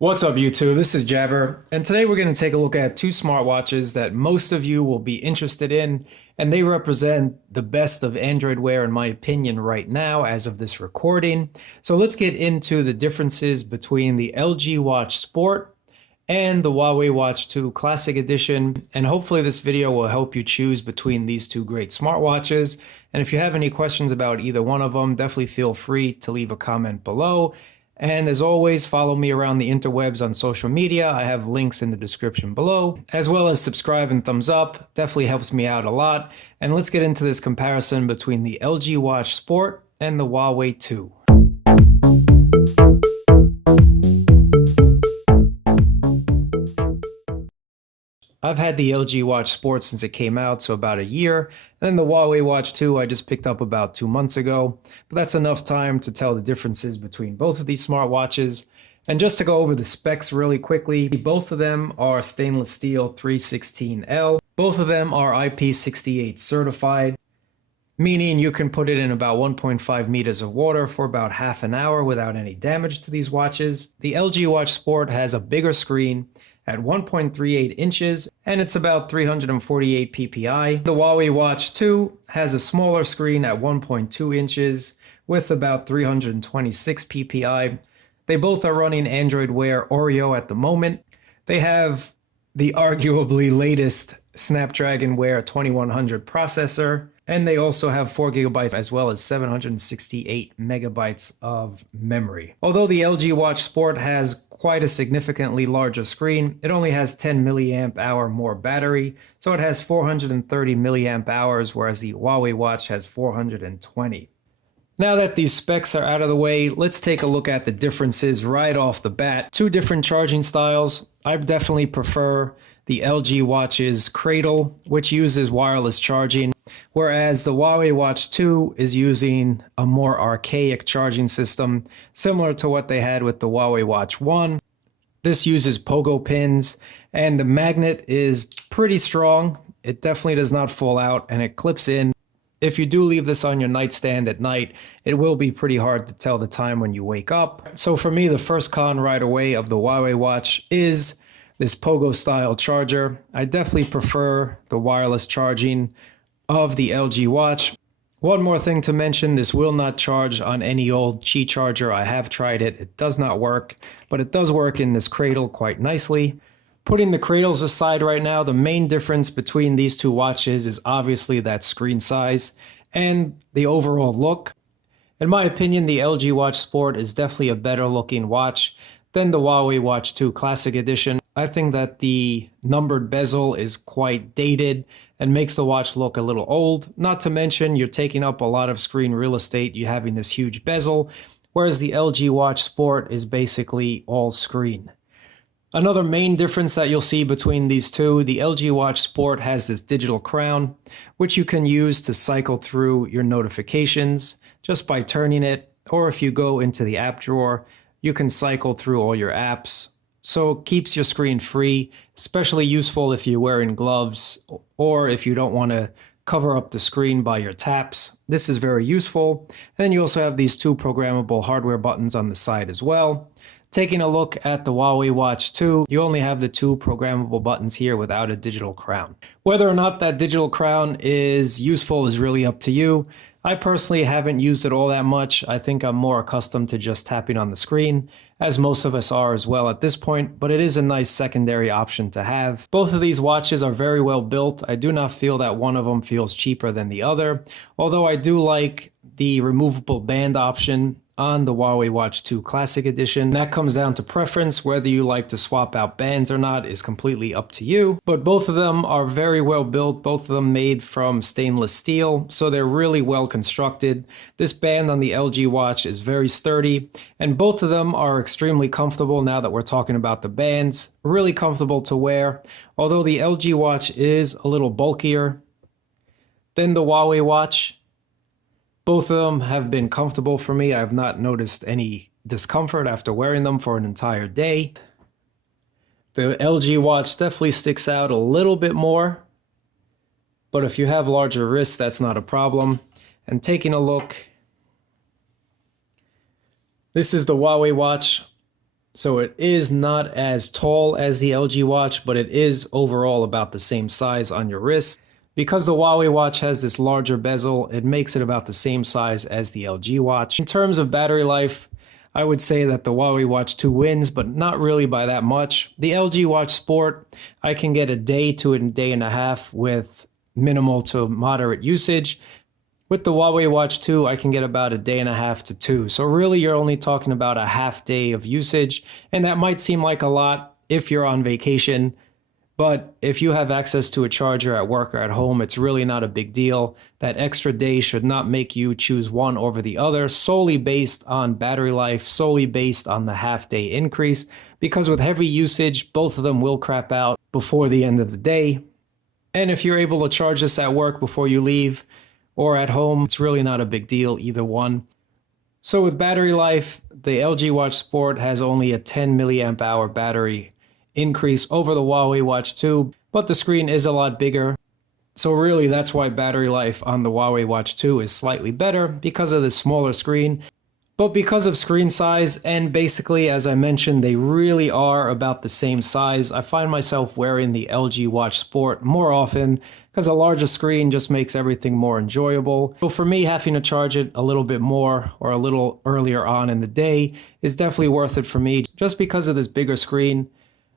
What's up YouTube, this is Jabber, and today we're going to take a look at two smartwatches that most of you will be interested in, and they represent the best of Android wear in my opinion right now as of this recording. So let's get into the differences between the LG Watch Sport and the Huawei Watch 2 Classic Edition, and hopefully this video will help you choose between these two great smartwatches. And if you have any questions about either one of them, definitely feel free to leave a comment below. And as always, follow me around the interwebs on social media. I have links in the description below, as well as subscribe and thumbs up. Definitely helps me out a lot. And let's get into this comparison between the LG Watch Sport and the Huawei 2. I've had the LG Watch Sport since it came out, so about a year. And then the Huawei Watch 2 I just picked up about 2 months ago. But that's enough time to tell the differences between both of these smartwatches. And just to go over the specs really quickly, both of them are stainless steel 316L. Both of them are IP68 certified, meaning you can put it in about 1.5 meters of water for about half an hour without any damage to these watches. The LG Watch Sport has a bigger screen at 1.38 inches, and it's about 348 ppi. The Huawei Watch 2 has a smaller screen at 1.2 inches with about 326 ppi. They both are running Android Wear Oreo at the moment. They have the arguably latest Snapdragon Wear 2100 processor, and they also have 4 gigabytes as well as 768 megabytes of memory. Although the LG Watch Sport has quite a significantly larger screen, it only has 10 milliamp hour more battery, so it has 430 milliamp hours, whereas the Huawei Watch has 420. Now that these specs are out of the way, let's take a look at the differences right off the bat. Two different charging styles. I definitely prefer the LG Watch's Cradle, which uses wireless charging, whereas the Huawei Watch 2 is using a more archaic charging system, similar to what they had with the Huawei Watch 1. This uses pogo pins, and the magnet is pretty strong. It definitely does not fall out, and it clips in. If you do leave this on your nightstand at night, it will be pretty hard to tell the time when you wake up. So for me, the first con right away of the Huawei Watch is this pogo style charger. I definitely prefer the wireless charging of the LG Watch. One more thing to mention, this will not charge on any old Qi charger. I have tried it. It does not work, but it does work in this Cradle quite nicely. Putting the Cradles aside right now, the main difference between these two watches is obviously that screen size and the overall look. In my opinion, the LG Watch Sport is definitely a better looking watch than the Huawei Watch 2 Classic Edition. I think that the numbered bezel is quite dated and makes the watch look a little old. Not to mention, you're taking up a lot of screen real estate, you having this huge bezel, whereas the LG Watch Sport is basically all screen. Another main difference that you'll see between these two, the LG Watch Sport has this digital crown, which you can use to cycle through your notifications just by turning it, or if you go into the app drawer, you can cycle through all your apps. So it keeps your screen free, especially useful if you're wearing gloves or if you don't want to cover up the screen by your taps. This is very useful. And then you also have these two programmable hardware buttons on the side as well. Taking a look at the Huawei Watch 2, you only have the two programmable buttons here without a digital crown. Whether or not that digital crown is useful is really up to you. I personally haven't used it all that much. I think I'm more accustomed to just tapping on the screen, as most of us are as well at this point, but it is a nice secondary option to have. Both of these watches are very well built. I do not feel that one of them feels cheaper than the other, although I do like the removable band option on the Huawei Watch 2 Classic Edition. That comes down to preference. Whether you like to swap out bands or not is completely up to you. But both of them are very well built, both of them made from stainless steel, so they're really well constructed. This band on the LG Watch is very sturdy, and both of them are extremely comfortable now that we're talking about the bands. Really comfortable to wear, although the LG Watch is a little bulkier than the Huawei Watch. Both of them have been comfortable for me. I have not noticed any discomfort after wearing them for an entire day. The LG Watch definitely sticks out a little bit more, but if you have larger wrists, that's not a problem. And taking a look, this is the Huawei Watch. So it is not as tall as the LG watch, but it is overall about the same size on your wrist. Because the Huawei watch has this larger bezel, it makes it about the same size as the LG watch. In terms of battery life, I would say that the Huawei Watch 2 wins, but not really by that much. The LG Watch Sport, I can get a day to a day and a half with minimal to moderate usage. With the Huawei Watch 2, I can get about a day and a half to two. So really, you're only talking about a half day of usage, and that might seem like a lot if you're on vacation. But if you have access to a charger at work or at home, it's really not a big deal. That extra day should not make you choose one over the other solely based on battery life, solely based on the half day increase, because with heavy usage, both of them will crap out before the end of the day. And if you're able to charge this at work before you leave or at home, it's really not a big deal, either one. So with battery life, the LG Watch Sport has only a 10 milliamp hour battery increase over the Huawei Watch 2, but the screen is a lot bigger. So really, that's why battery life on the Huawei Watch 2 is slightly better, because of the smaller screen. But because of screen size, and basically, as I mentioned, they really are about the same size, I find myself wearing the LG Watch Sport more often because a larger screen just makes everything more enjoyable. So for me, having to charge it a little bit more or a little earlier on in the day is definitely worth it for me. Just because of this bigger screen,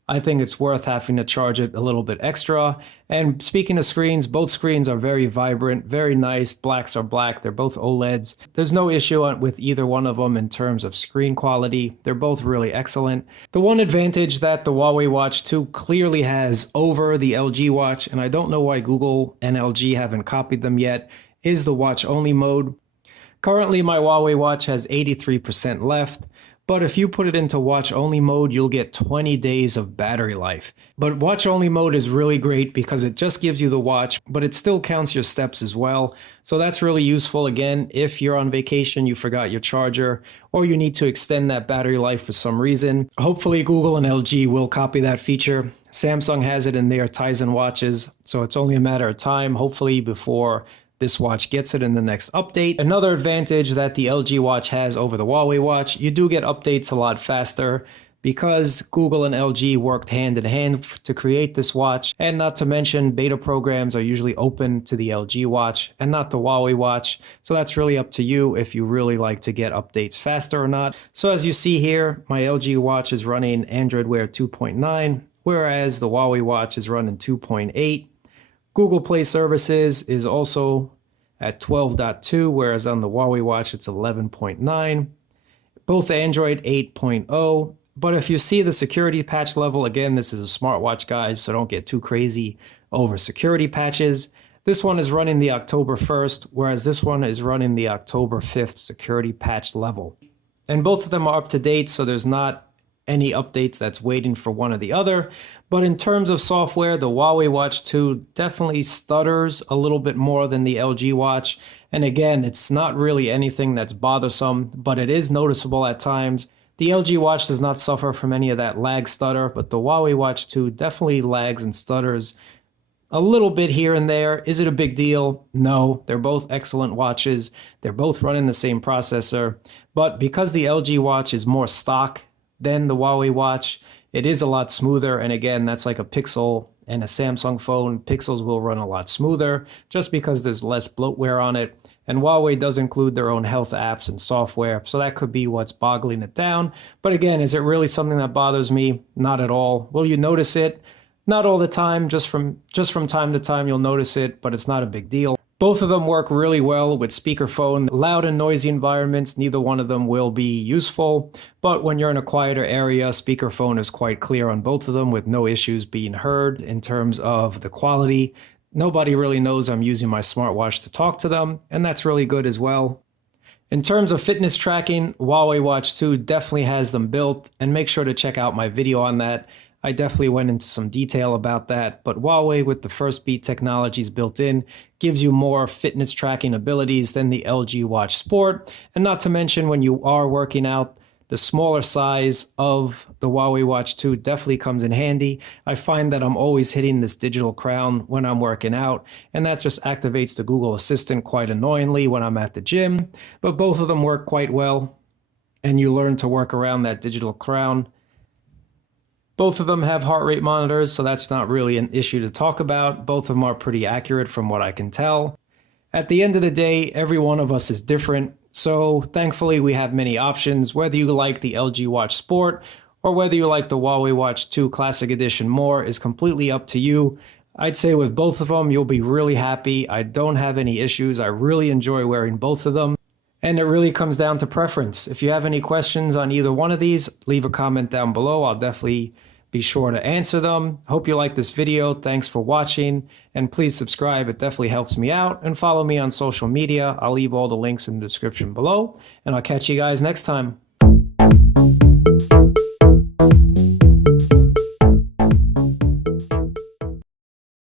I think it's worth having to charge it a little bit extra. And speaking of screens, both screens are very vibrant, very nice. Blacks are black. They're both OLEDs. There's no issue with either one of them in terms of screen quality. They're both really excellent. The one advantage that the Huawei Watch 2 clearly has over the LG Watch, and I don't know why Google and LG haven't copied them yet, is the watch only mode. Currently, my Huawei watch has 83% left. But if you put it into watch only mode, you'll get 20 days of battery life. But watch only mode is really great because it just gives you the watch, but it still counts your steps as well. So that's really useful. Again, if you're on vacation, you forgot your charger, or you need to extend that battery life for some reason. Hopefully Google and LG will copy that feature. Samsung has it in their Tizen watches, so it's only a matter of time, hopefully before this watch gets it in the next update. Another advantage that the LG watch has over the Huawei watch, you do get updates a lot faster because Google and LG worked hand in hand to create this watch. And not to mention, beta programs are usually open to the LG watch and not the Huawei watch. So that's really up to you if you really like to get updates faster or not. So as you see here, my LG watch is running Android Wear 2.9, whereas the Huawei watch is running 2.8. Google Play Services is also at 12.2, whereas on the Huawei watch it's 11.9. Both Android 8.0. But if you see the security patch level, again, this is a smartwatch, guys, so don't get too crazy over security patches. This one is running the October 1st, whereas this one is running the October 5th security patch level. And both of them are up to date, so there's not any updates that's waiting for one or the other. But in terms of software, the Huawei Watch 2 definitely stutters a little bit more than the LG watch. And again, it's not really anything that's bothersome, but it is noticeable at times. The LG watch does not suffer from any of that lag stutter, but the Huawei Watch 2 definitely lags and stutters a little bit here and there. Is it a big deal? No, they're both excellent watches. They're both running the same processor. But because the LG watch is more stock than the Huawei watch, it is a lot smoother. And again, that's like a Pixel and a Samsung phone. Pixels will run a lot smoother just because there's less bloatware on it. And Huawei does include their own health apps and software, so that could be what's boggling it down. But again, is it really something that bothers me? Not at all. Will you notice it? Not all the time, just from time to time you'll notice it, but it's not a big deal. Both of them work really well with speakerphone. Loud and noisy environments, neither one of them will be useful. But when you're in a quieter area, speakerphone is quite clear on both of them with no issues being heard in terms of the quality. Nobody really knows I'm using my smartwatch to talk to them, and that's really good as well. In terms of fitness tracking, Huawei Watch 2 definitely has them built, and make sure to check out my video on that. I definitely went into some detail about that, but Huawei with the first beat technologies built in gives you more fitness tracking abilities than the LG Watch Sport. And not to mention, when you are working out, the smaller size of the Huawei Watch 2 definitely comes in handy. I find that I'm always hitting this digital crown when I'm working out, and that just activates the Google Assistant quite annoyingly when I'm at the gym. But both of them work quite well, and you learn to work around that digital crown. Both of them have heart rate monitors, so that's not really an issue to talk about. Both of them are pretty accurate from what I can tell. At the end of the day, every one of us is different, so thankfully we have many options. Whether you like the LG Watch Sport or whether you like the Huawei Watch 2 Classic Edition more is completely up to you. I'd say with both of them, you'll be really happy. I don't have any issues. I really enjoy wearing both of them. And it really comes down to preference. If you have any questions on either one of these, leave a comment down below. I'll definitely be sure to answer them. Hope you like this video. Thanks for watching. And please subscribe. It definitely helps me out. And follow me on social media. I'll leave all the links in the description below. And I'll catch you guys next time.